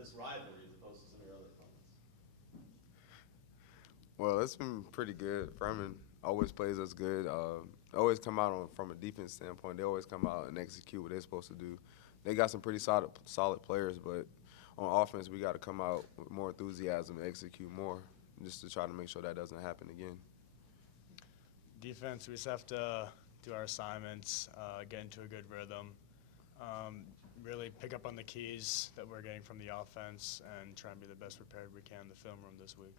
this rivalry as opposed to some of your other opponents? Well, it's been pretty good. Furman always plays us good. Always come out from a defense standpoint. They always come out and execute what they're supposed to do. They got some pretty solid players, but on offense, we got to come out with more enthusiasm and execute more, just to try to make sure that doesn't happen again. Defense, we just have to do our assignments, get into a good rhythm, really pick up on the keys that we're getting from the offense, and try and be the best prepared we can in the film room this week.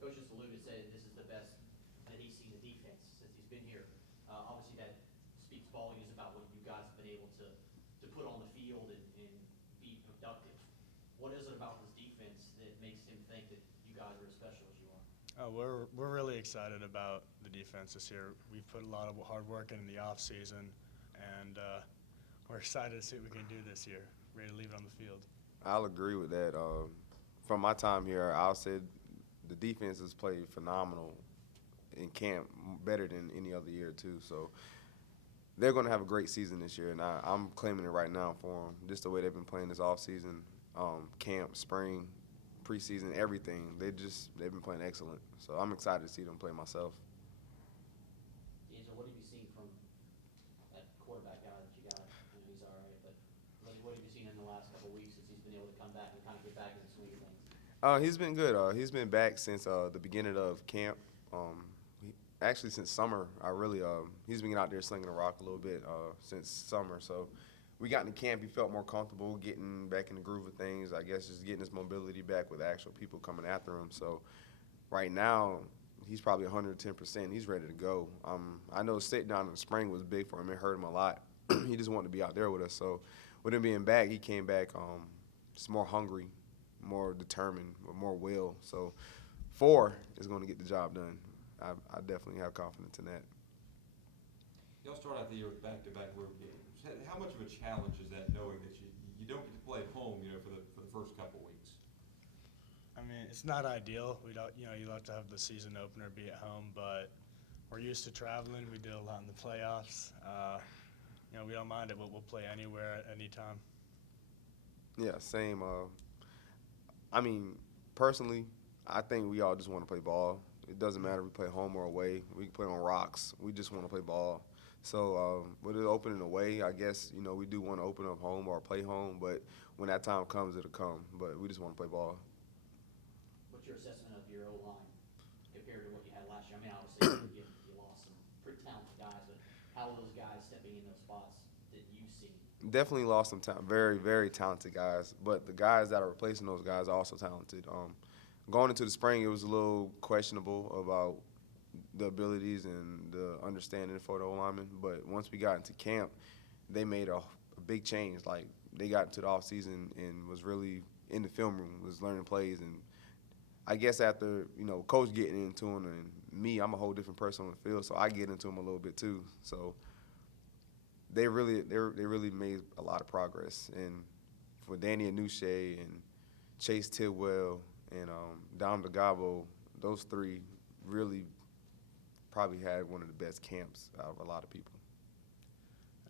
Coach just alluded to say that this is the best that he's seen the defense since he's been here. Obviously, that speaks volumes about what you guys have been able to put on the field and be productive. What is it about this defense that makes him think that you guys are as special as you are? We're really excited about the defense this year. We've put a lot of hard work in the off season, and we're excited to see what we can do this year. Ready to leave it on the field. I'll agree with that. From my time here, I'll say the defense has played phenomenal in camp, better than any other year too. So they're going to have a great season this year, and I'm claiming it right now for them. Just the way they've been playing this offseason, camp, spring, preseason, everything. They've been playing excellent. So I'm excited to see them play myself. D'Angelo, what have you seen from that quarterback guy that you got? I know he's all right, but what have you seen in the last couple of weeks since he's been able to come back and kind of get back in the swing of things? He's been good. He's been back since the beginning of camp. Actually, since summer, he's been out there slinging the rock a little bit since summer. So we got into camp. He felt more comfortable getting back in the groove of things. I guess just getting his mobility back with actual people coming after him. So right now, he's probably 110%. He's ready to go. I know sitting down in the spring was big for him. It hurt him a lot. He just wanted to be out there with us. So with him being back, he came back just more hungry, more determined, with more will. So 4 is going to get the job done. I definitely have confidence in that. Y'all start out the year with back-to-back road games. How much of a challenge is that, knowing that you don't get to play at home, for the first couple weeks? I mean, it's not ideal. We don't, you love to have the season opener be at home, but we're used to traveling. We did a lot in the playoffs. We don't mind it. We'll play anywhere at any time. Yeah, same. I mean, personally, I think we all just want to play ball. It doesn't matter if we play home or away. We can play on rocks. We just want to play ball. So with it opening away, I guess, we do want to open up home or play home. But when that time comes, it'll come. But we just want to play ball. What's your assessment of your O-line compared to what you had last year? I mean, obviously, you lost some pretty talented guys, but how are those guys stepping in those spots that you've seen? Definitely lost some very, very talented guys. But the guys that are replacing those guys are also talented. Going into the spring, it was a little questionable about the abilities and the understanding for the O-linemen. But once we got into camp, they made a big change. Like, they got into the offseason and was really in the film room, was learning plays. And I guess after, coach getting into them and me, I'm a whole different person on the field, so I get into them a little bit too. So they really made a lot of progress. And for Danny Anuche and Chase Tidwell and Dom DeGabo, those 3 really probably had one of the best camps out of a lot of people.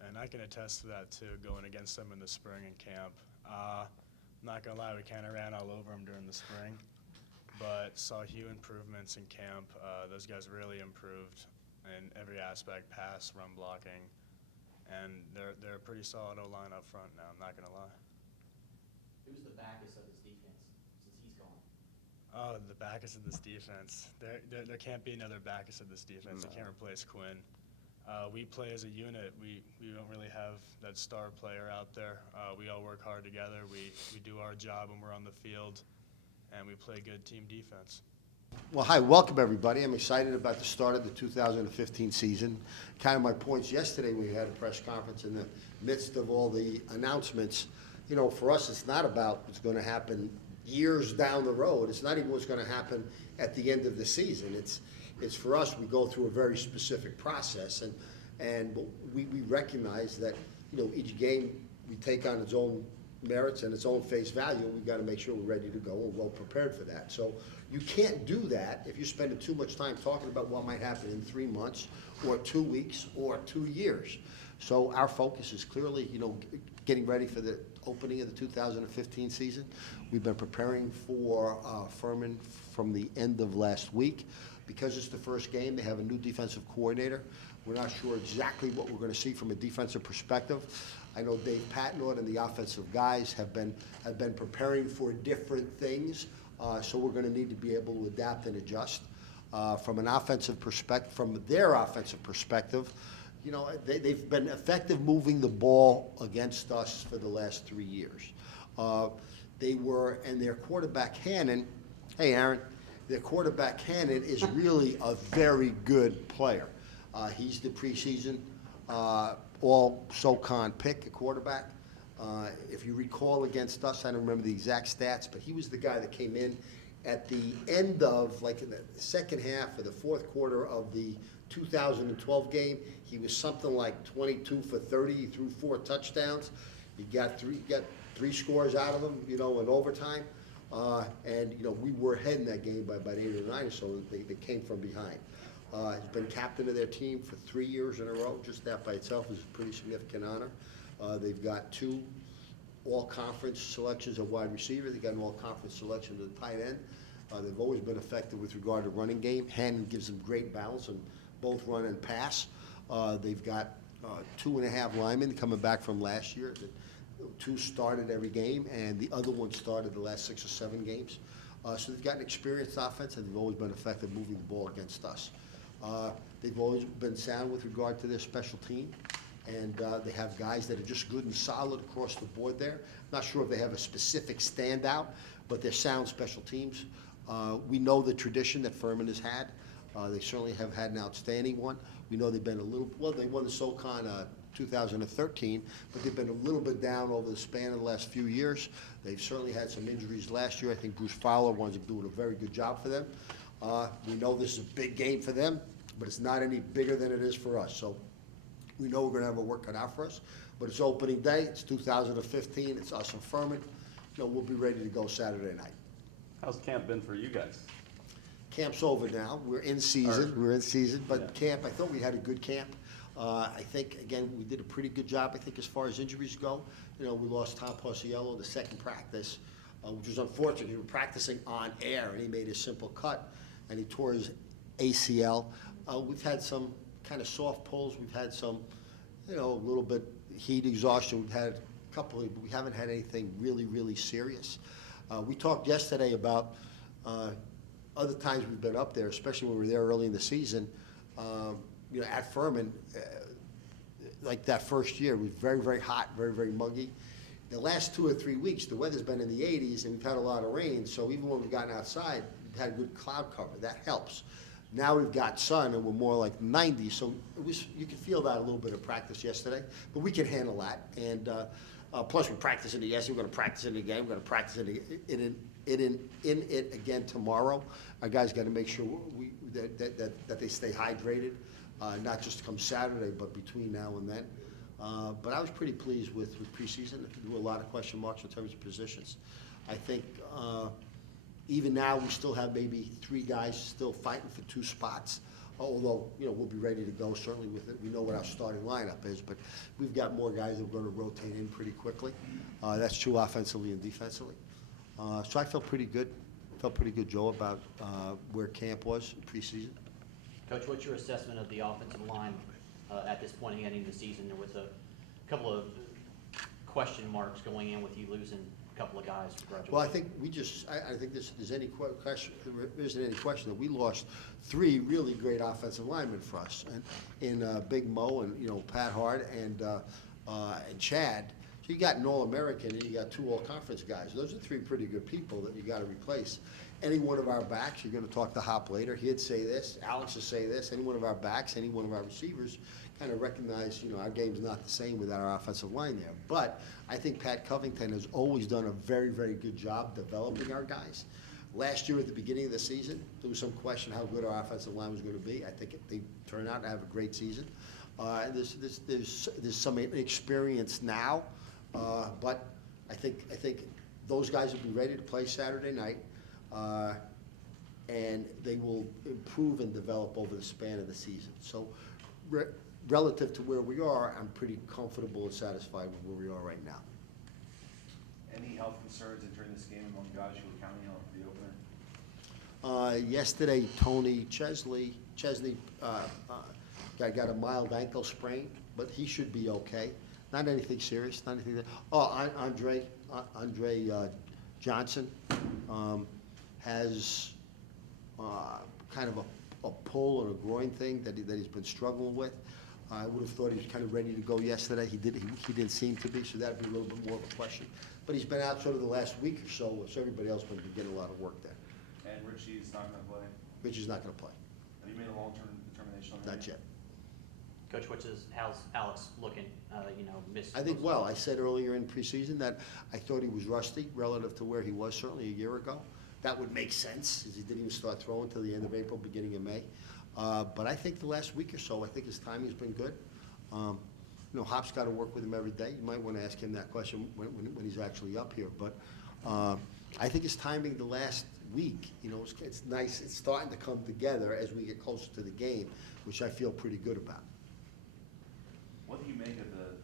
And I can attest to that, too, going against them in the spring and camp. I'm not going to lie, we kind of ran all over them during the spring, but saw huge improvements in camp. Those guys really improved in every aspect, pass, run blocking, and they're a pretty solid O-line up front now, I'm not going to lie. Who's the Bacchus of this defense since he's gone? Oh, the Bacchus of this defense. There can't be another Bacchus of this defense. No. They can't replace Quinn. We play as a unit. We don't really have that star player out there. We all work hard together. We do our job when we're on the field, and we play good team defense. Well, hi, welcome everybody. I'm excited about the start of the 2015 season. Kind of my points yesterday, we had a press conference in the midst of all the announcements. For us, it's not about what's going to happen years down the road. It's not even what's going to happen at the end of the season. It's for us, we go through a very specific process, and we recognize that, each game we take on its own merits and its own face value. We've got to make sure we're ready to go and well prepared for that. So you can't do that if you're spending too much time talking about what might happen in 3 months or 2 weeks or 2 years. So our focus is clearly, getting ready for the opening of the 2015 season. We've been preparing for Furman from the end of last week. Because it's the first game, they have a new defensive coordinator. We're not sure exactly what we're going to see from a defensive perspective. I know Dave Patnod and the offensive guys have been preparing for different things, so we're going to need to be able to adapt and adjust. From an offensive perspective, from their offensive perspective, they've been effective moving the ball against us for the last 3 years. And their quarterback Hannon, hey Aaron, their quarterback Hannon is really a very good player. He's the preseason all-SoCon pick, a quarterback. If you recall against us, I don't remember the exact stats, but he was the guy that came in at the end of, like in the second half of the fourth quarter of the 2012 game. He was something like 22 for 30. He threw 4 touchdowns. He got three scores out of him, in overtime. We were ahead in that game by about 8 or 9 or so. They came from behind. He's been captain of their team for 3 years in a row. Just that by itself is a pretty significant honor. They've got 2 all-conference selections of wide receiver. They've got an all-conference selection of the tight end. They've always been effective with regard to running game. Hannon gives them great balance on both run and pass. They've got 2.5 linemen coming back from last year. 2 started every game, and the other one started the last 6 or 7 games. So they've got an experienced offense, and they've always been effective moving the ball against us. They've always been sound with regard to their special team, and they have guys that are just good and solid across the board there. Not sure if they have a specific standout, but they're sound special teams. We know the tradition that Furman has had. They certainly have had an outstanding one. We know they've been they won the SoCon 2013, but they've been a little bit down over the span of the last few years. They've certainly had some injuries last year. I think Bruce Fowler winds up doing a very good job for them. We know this is a big game for them, but it's not any bigger than it is for us. So we know we're going to have a work cut out for us. But it's opening day. It's 2015. It's us and Furman. We'll be ready to go Saturday night. How's camp been for you guys? Camp's over now. We're in season. But Yeah. camp, I thought we had a good camp. I think, again, we did a pretty good job, I think, as far as injuries go. We lost Tom Porciello in the second practice, which was unfortunate. He was practicing on air, and he made a simple cut, and he tore his ACL. We've had some kind of soft pulls. We've had some, a little bit heat exhaustion. We've had a couple, but we haven't had anything really, really serious. We talked yesterday about other times we've been up there, especially when we were there early in the season. At Furman, like that first year, it was very, very hot, very, very muggy. The last 2 or 3 weeks, the weather's been in the 80s, and we've had a lot of rain, so even when we've gotten outside, we've had good cloud cover. That helps. Now we've got sun, and we're more like 90, so you can feel that a little bit of practice yesterday, but we can handle that. And plus, we're practicing it yesterday. We're going to practice it again. We're going to practice it in it again tomorrow. Our guys got to make sure that they stay hydrated. Not just come Saturday, but between now and then. But I was pretty pleased with preseason. There were a lot of question marks in terms of positions. I think even now we still have maybe 3 guys still fighting for 2 spots. Although, we'll be ready to go certainly with it. We know what our starting lineup is, but we've got more guys that are going to rotate in pretty quickly. That's true offensively and defensively. So I felt pretty good. Joe, about where camp was in preseason. Coach, what's your assessment of the offensive line at this point heading into the season? There was a couple of question marks going in with you losing a couple of guys for graduation. Well, I think I think there isn't any question that we lost 3 really great offensive linemen for us, and in Big Mo and Pat Hart and Chad. So you got an All-American and you got 2 All-Conference guys. Those are 3 pretty good people that you got to replace. Any one of our backs, you're going to talk to Hop later, he'd say this, Alex will say this, any one of our backs, any one of our receivers kind of recognize, our game's not the same without our offensive line there. But I think Pat Covington has always done a very, very good job developing our guys. Last year at the beginning of the season, there was some question how good our offensive line was going to be. I think they turned out to have a great season. There's some experience now, but I think those guys will be ready to play Saturday night. And they will improve and develop over the span of the season. So relative to where we are, I'm pretty comfortable and satisfied with where we are right now. Any health concerns entering this game among guys you were counting on for the opener? Yesterday, Tony Chesney got a mild ankle sprain, but he should be okay. Not anything serious, not anything Andre Johnson has kind of a pull or a groin thing that he's been struggling with. I would have thought he was kind of ready to go yesterday. He didn't seem to be, so that'd be a little bit more of a question. But he's been out sort of the last week or so everybody else has been getting a lot of work there. And Richie's not going to play? Richie's not going to play, Have you made a long-term determination on that? not yet. Coach, how's Alex looking, I think, well, I said earlier in preseason that I thought he was rusty relative to where he was certainly a year ago. That would make sense, as he didn't even start throwing till the end of April, beginning of May. But I think the last week or so, I think his timing's been good. Hop's got to work with him every day. You might want to ask him that question when he's actually up here. But I think his timing the last week, it's nice. It's starting to come together as we get closer to the game, which I feel pretty good about. What do you make of the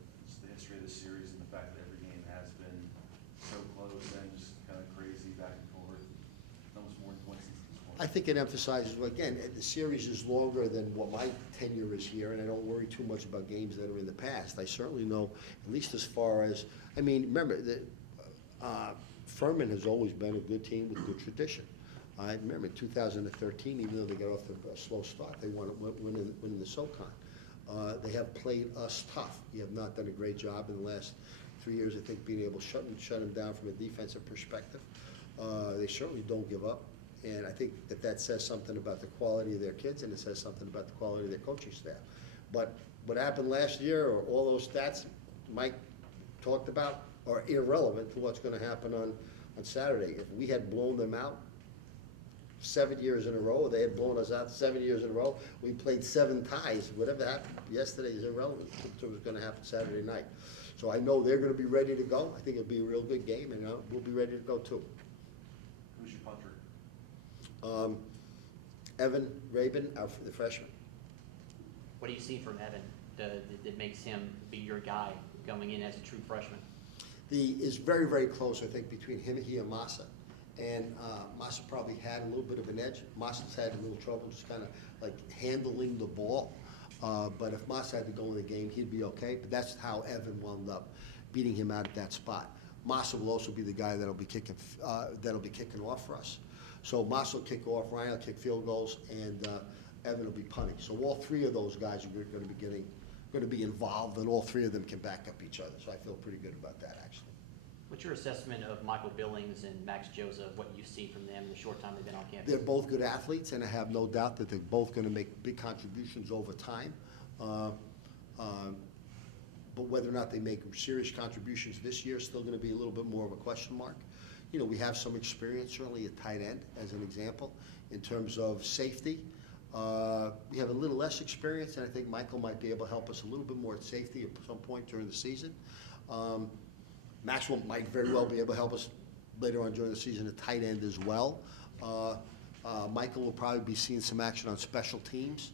history of the series and the fact that every game has been so close and just kind of crazy back and forth, almost more than 20 since this point? I think it emphasizes, well, again, the series is longer than what my tenure is here, and I don't worry too much about games that are in the past. I certainly know, at least as far as, remember, Furman has always been a good team with good tradition. I remember in 2013, even though they got off to a slow start, they winning the SoCon. They have played us tough. You have not done a great job in the last 3 years, I think, being able to shut them down from a defensive perspective. They certainly don't give up. And I think that says something about the quality of their kids, and it says something about the quality of their coaching staff. But what happened last year, or all those stats Mike talked about, are irrelevant to what's going to happen on Saturday. If we had blown them out 7 years in a row, or they had blown us out 7 years in a row, we played 7 ties. Whatever happened yesterday is irrelevant to what's going to happen Saturday night. So I know they're going to be ready to go. I think it'll be a real good game, and we'll be ready to go too. Who's your punter? Evan Rabin, the freshman. What do you see from Evan that makes him be your guy going in as a true freshman? Is very, very close, I think, between he and Massa. And Massa probably had a little bit of an edge. Massa's had a little trouble just kind of like handling the ball. But if Massa had to go in the game, he'd be okay. But that's how Evan wound up beating him out at that spot. Massa will also be the guy that'll be kicking off for us. So Massa will kick off, Ryan will kick field goals, and Evan will be punting. So all three of those guys are going to be involved, and all three of them can back up each other. So I feel pretty good about that, actually. What's your assessment of Michael Billings and Max Joseph, what you've seen from them in the short time they've been on campus? They're both good athletes, and I have no doubt that they're both going to make big contributions over time. But whether or not they make serious contributions this year is still going to be a little bit more of a question mark. We have some experience, certainly at tight end, as an example, in terms of safety. We have a little less experience, and I think Michael might be able to help us a little bit more at safety at some point during the season. Maxwell might very well be able to help us later on during the season at tight end as well. Michael will probably be seeing some action on special teams.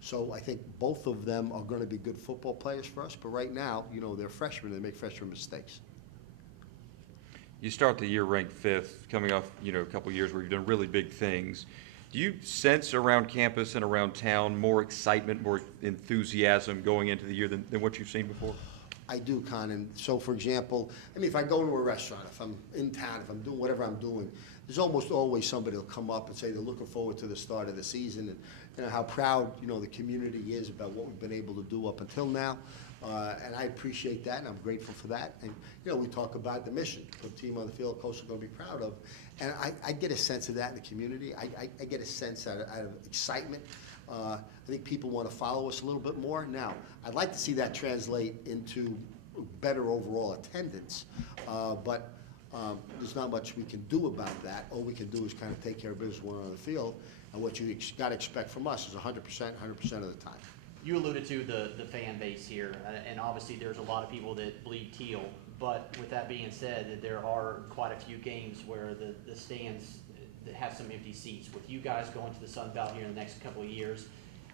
So I think both of them are going to be good football players for us. But right now, they're freshmen. They make freshman mistakes. You start the year ranked 5th, coming off, a couple of years where you've done really big things. Do you sense around campus and around town more excitement, more enthusiasm going into the year than what you've seen before? I do, Con. And so, for example, if I go to a restaurant, if I'm in town, if I'm doing whatever I'm doing, there's almost always somebody will come up and say they're looking forward to the start of the season and how proud, the community is about what we've been able to do up until now. And I appreciate that, and I'm grateful for that. And, we talk about the mission, put a team on the field Coast are going to be proud of. And I get a sense of that in the community. I get a sense out of excitement. I think people want to follow us a little bit more. Now, I'd like to see that translate into better overall attendance, but there's not much we can do about that. All we can do is kind of take care of business when we're on the field, and what you got to expect from us is 100% of the time. You alluded to the fan base here, and obviously there's a lot of people that bleed teal, but with that being said, there are quite a few games where the stands that have some empty seats. With you guys going to the Sun Belt here in the next couple of years,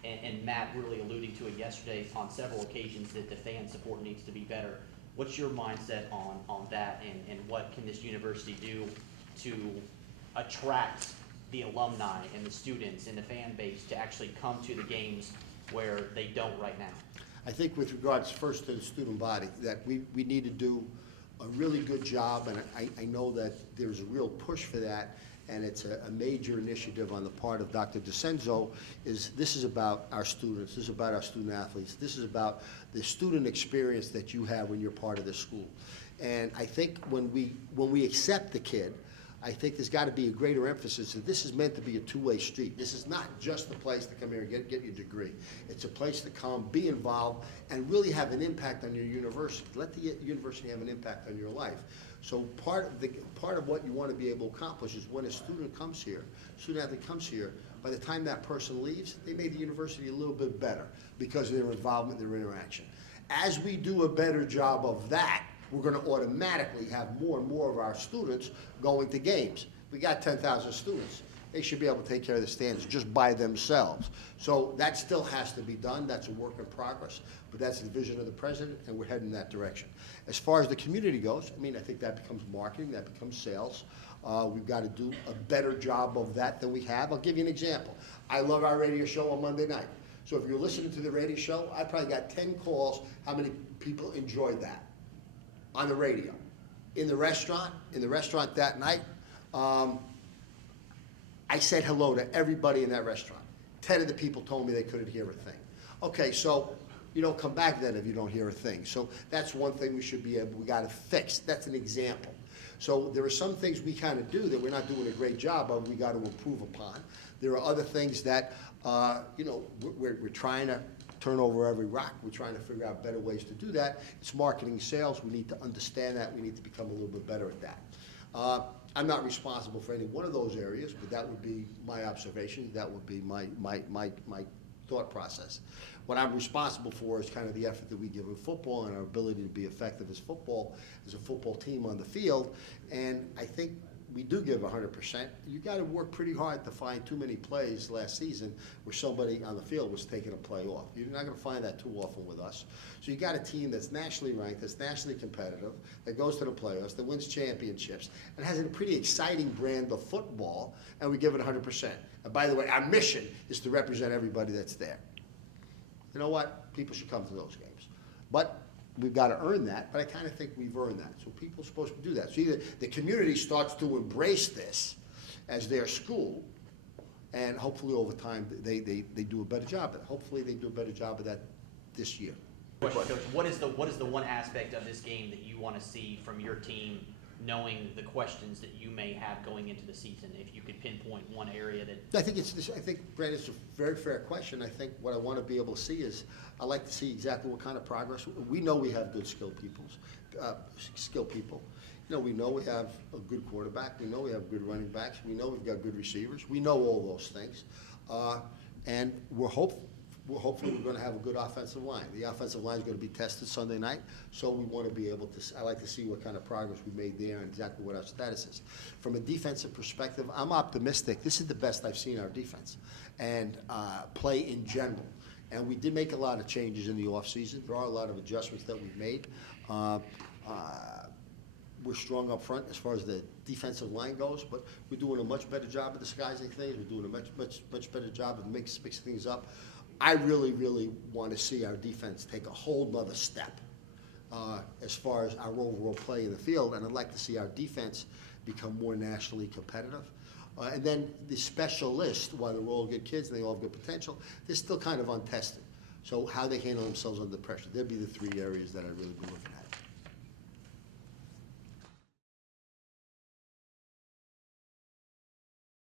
and Matt really alluding to it yesterday on several occasions that the fan support needs to be better. What's your mindset on that, and what can this university do to attract the alumni and the students and the fan base to actually come to the games where they don't right now? I think with regards first to the student body, that we need to do a really good job, and I know that there's a real push for that, and it's a major initiative on the part of Dr. DeCenzo. This is about our students, this is about our student athletes, this is about the student experience that you have when you're part of the school. And I think when we accept the kid, I think there's got to be a greater emphasis that this is meant to be a two-way street. This is not just a place to come here and get your degree. It's a place to come, be involved, and really have an impact on your university. Let the university have an impact on your life. So part of what you want to be able to accomplish is when a student comes here, student athlete comes here, by the time that person leaves, they made the university a little bit better because of their involvement, their interaction. As we do a better job of that, we're going to automatically have more and more of our students going to games. We got 10,000 students. They should be able to take care of the stands just by themselves. So that still has to be done. That's a work in progress, but that's the vision of the president, and we're heading in that direction. As far as the community goes, I mean, I think that becomes marketing, that becomes sales. We've got to do a better job of that than we have. I'll give you an example. I love our radio show on Monday night. So if you're listening to the radio show, I probably got 10 calls how many people enjoyed that on the radio. In the restaurant that night, I said hello to everybody in that restaurant. 10 of the people told me they couldn't hear a thing. Okay, so you don't come back then if you don't hear a thing. So that's one thing we got to fix. That's an example. So there are some things we kind of do that we're not doing a great job of, we got to improve upon. There are other things that, we're trying to turn over every rock. We're trying to figure out better ways to do that. It's marketing, sales. We need to understand that. We need to become a little bit better at that. I'm not responsible for any one of those areas, but that would be my observation. That would be my thought process. What I'm responsible for is kind of the effort that we give in football and our ability to be effective as a football team on the field. And I think we do give 100%. You got to work pretty hard to find too many plays last season where somebody on the field was taking a play off. You're not going to find that too often with us. So you got a team that's nationally ranked, that's nationally competitive, that goes to the playoffs, that wins championships, and has a pretty exciting brand of football, and we give it 100%. And by the way, our mission is to represent everybody that's there. You know what? People should come to those games. But we've got to earn that, but I kind of think we've earned that. So people are supposed to do that. So either the community starts to embrace this as their school, and hopefully over time they do a better job of it. Hopefully they do a better job of that this year. Question, Coach, what is the one aspect of this game that you want to see from your team, knowing the questions that you may have going into the season? If you could pinpoint one area that... I think, Brad, it's a very fair question. I think what I want to be able to see is, I like to see exactly what kind of progress. We know we have good skilled people. You know, we know we have a good quarterback. We know we have good running backs. We know we've got good receivers. We know all those things. And hopefully we're going to have a good offensive line. The offensive line is going to be tested Sunday night, so we want to be able to, I like to see what kind of progress we made there and exactly what our status is. From a defensive perspective, I'm optimistic. This is the best I've seen our defense and play in general. And we did make a lot of changes in the offseason. There are a lot of adjustments that we've made. We're strong up front as far as the defensive line goes, but we're doing a much better job of disguising things. We're doing a much better job of mixing things up. I really, really want to see our defense take a whole nother step as far as our overall play in the field, and I'd like to see our defense become more nationally competitive. And then the specialists, while they're all good kids and they all have good potential, they're still kind of untested. So how they handle themselves under pressure, there'd be the three areas that I'd really be looking at.